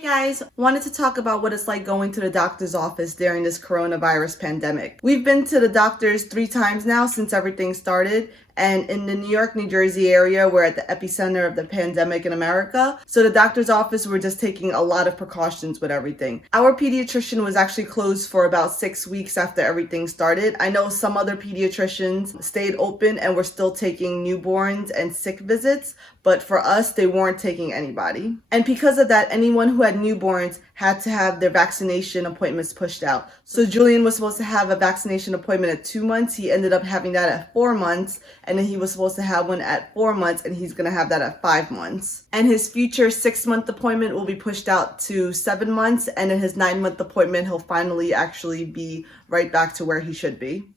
Hey guys, wanted to talk about what it's like going to the doctor's office during this coronavirus pandemic. We've been to the doctors 3 times now since everything started, and in the New York, New Jersey area, we're at the epicenter of the pandemic in America. So the doctor's office, we're just taking a lot of precautions with everything. Our pediatrician was actually closed for about 6 weeks after everything started. I know some other pediatricians stayed open and were still taking newborns and sick visits, but for us, they weren't taking anybody. And because of that, anyone who had newborns had to have their vaccination appointments pushed out. So Julian was supposed to have a vaccination appointment at 2 months. He ended up having that at 4 months. And then he was supposed to have one at 4 months, and he's going to have that at 5 months. And his future 6-month appointment will be pushed out to 7 months. And in his 9-month appointment, he'll finally actually be right back to where he should be.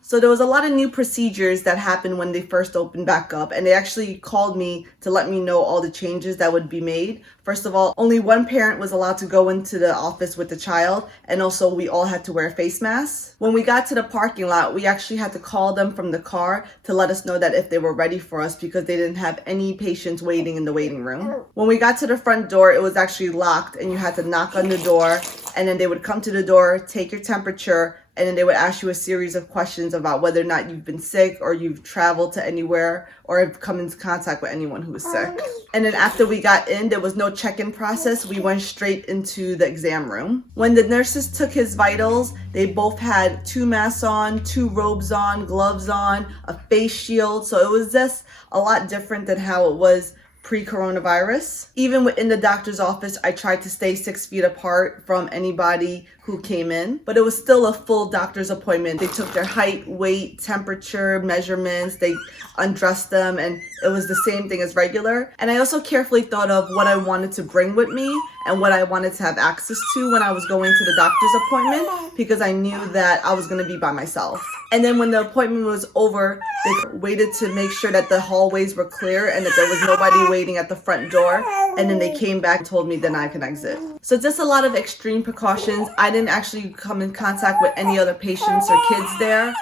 So there was a lot of new procedures that happened when they first opened back up, and they actually called me to let me know all the changes that would be made. First of all, only one parent was allowed to go into the office with the child, and also we all had to wear face masks. When we got to the parking lot, we actually had to call them from the car to let us know that if they were ready for us because they didn't have any patients waiting in the waiting room. When we got to the front door, it was actually locked, and you had to knock on the door, and then they would come to the door, take your temperature, and then they would ask you a series of questions about whether or not you've been sick or you've traveled to anywhere or have come into contact with anyone who was sick. And then after we got in, there was no check-in process. We went straight into the exam room. When the nurses took his vitals, they both had 2 masks on, 2 robes on, gloves on, a face shield. So it was just a lot different than how it was pre-coronavirus. Even within the doctor's office, I tried to stay 6 feet apart from anybody who came in, but it was still a full doctor's appointment. They took their height, weight, temperature, measurements, they undressed them, and it was the same thing as regular. And I also carefully thought of what I wanted to bring with me and what I wanted to have access to when I was going to the doctor's appointment, because I knew that I was going to be by myself. And then when the appointment was over, they waited to make sure that the hallways were clear and that there was nobody waiting at the front door. And then they came back and told me then I could exit. So just a lot of extreme precautions. I didn't actually come in contact with any other patients or kids there.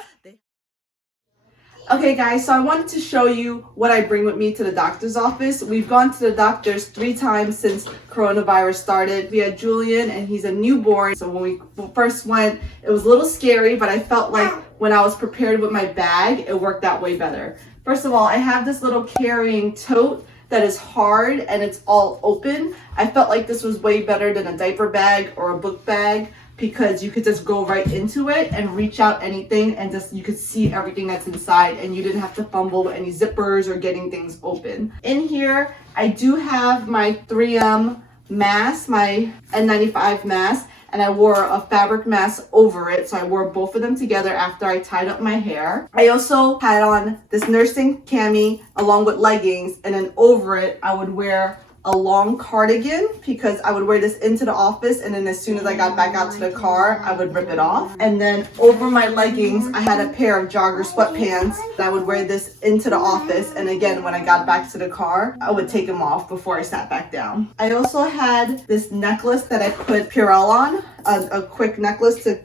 Okay guys, so I wanted to show you what I bring with me to the doctor's office. We've gone to the doctor's 3 times since coronavirus started. We had Julian, and he's a newborn. So when we first went, it was a little scary, but I felt like when I was prepared with my bag, it worked out way better. First of all, I have this little carrying tote that is hard and it's all open. I felt like this was way better than a diaper bag or a book bag, because you could just go right into it and reach out anything and just you could see everything that's inside, and you didn't have to fumble with any zippers or getting things open. In here, I do have my 3M mask, my N95 mask, and I wore a fabric mask over it. So I wore both of them together after I tied up my hair. I also had on this nursing cami along with leggings, and then over it, I would wear a long cardigan because I would wear this into the office, and then as soon as I got back out to the car, I would rip it off. And then over my leggings, I had a pair of jogger sweatpants. I would wear this into the office, and again, when I got back to the car, I would take them off before I sat back down. I also had this necklace that I put Purell on, a quick necklace to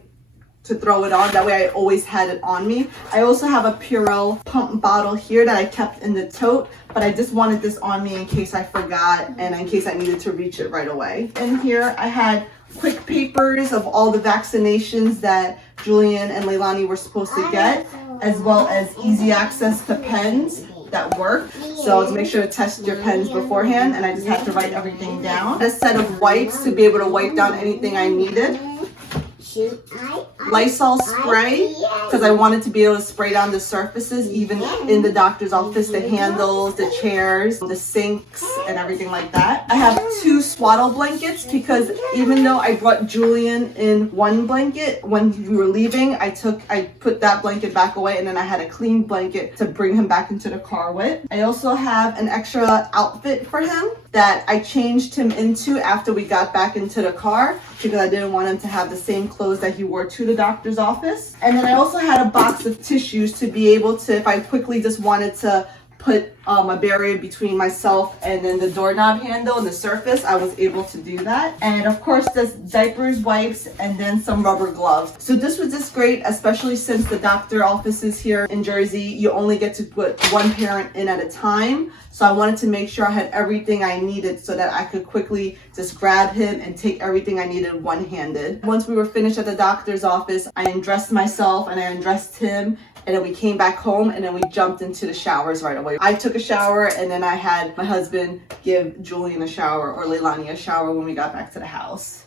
throw it on. That way I always had it on me. I also have a Purell pump bottle here that I kept in the tote, but I just wanted this on me in case I forgot and in case I needed to reach it right away. In here I had quick papers of all the vaccinations that Julian and Leilani were supposed to get, as well as easy access to pens that work. So to make sure to test your pens beforehand, and I just had to write everything down. A set of wipes to be able to wipe down anything I needed. Lysol spray, because I wanted to be able to spray down the surfaces, even in the doctor's office, the handles, the chairs, the sinks, and everything like that. I have 2 swaddle blankets because even though I brought Julian in 1 blanket, when we were leaving, I put that blanket back away, and then I had a clean blanket to bring him back into the car with. I also have an extra outfit for him that I changed him into after we got back into the car, because I didn't want him to have the same clothes that he wore to the doctor's office. And then I also had a box of tissues to be able to, if I quickly just wanted to put a barrier between myself and then the doorknob handle and the surface, I was able to do that. And of course, there's diapers, wipes, and then some rubber gloves. So this was just great, especially since the doctor offices here in Jersey, you only get to put one parent in at a time. So I wanted to make sure I had everything I needed so that I could quickly just grab him and take everything I needed one-handed. Once we were finished at the doctor's office, I undressed myself and I undressed him, and then we came back home and then we jumped into the showers right away. I took a shower and then I had my husband give Julian a shower, or Leilani a shower, when we got back to the house.